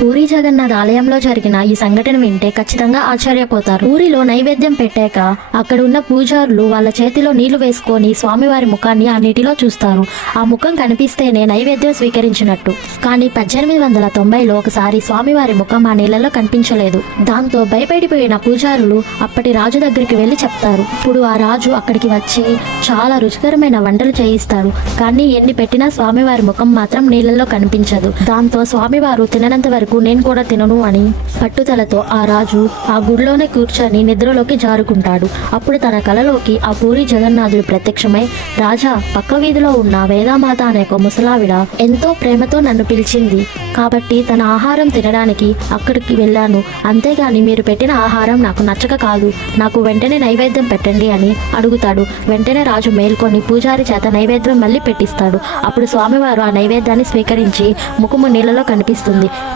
పూరి జగన్నాథ్ ఆలయంలో జరిగిన ఈ సంఘటన వింటే ఖచ్చితంగా ఆశ్చర్యపోతారు. ఊరిలో నైవేద్యం పెట్టాక అక్కడ ఉన్న పూజారులు వాళ్ళ చేతిలో నీళ్లు వేసుకొని స్వామివారి ముఖాన్ని ఆ నీటిలో చూస్తారు. ఆ ముఖం కనిపిస్తేనే నైవేద్యం స్వీకరించినట్టు. కానీ 1890లో ఒకసారి స్వామివారి ముఖం ఆ నీళ్లలో కనిపించలేదు. దాంతో భయపడిపోయిన పూజారులు అప్పటి రాజు దగ్గరికి వెళ్లి చెప్తారు. ఇప్పుడు ఆ రాజు అక్కడికి వచ్చి చాలా రుచికరమైన వంటలు చేయిస్తారు. కానీ ఎన్ని పెట్టినా స్వామివారి ముఖం మాత్రం నీళ్లలో కనిపించదు. దాంతో స్వామివారు తిననంత వరకు నేను కూడా తినను అని పట్టుదలతో ఆ రాజు ఆ గుడిలోనే కూర్చొని నిద్రలోకి జారుకుంటాడు. అప్పుడు తన కలలోకి ఆ పూరి జగన్నాథుడు ప్రత్యక్షమై, రాజా, పక్క వీధిలో ఉన్న వేదామాత అనే ఒక ముసలావిడ ఎంతో ప్రేమతో నన్ను పిలిచింది కాబట్టి తన ఆహారం తినడానికి అక్కడికి వెళ్ళాను. అంతేగాని మీరు పెట్టిన ఆహారం నాకు నచ్చక కాదు. నాకు వెంటనే నైవేద్యం పెట్టండి అని అడుగుతాడు. వెంటనే రాజు మేల్కొని పూజారి చేత నైవేద్యం మళ్ళీ పెట్టిస్తాడు. అప్పుడు స్వామివారు ఆ నైవేద్యాన్ని స్వీకరించి ముఖము నీళ్ళలో కనిపిస్తుంది.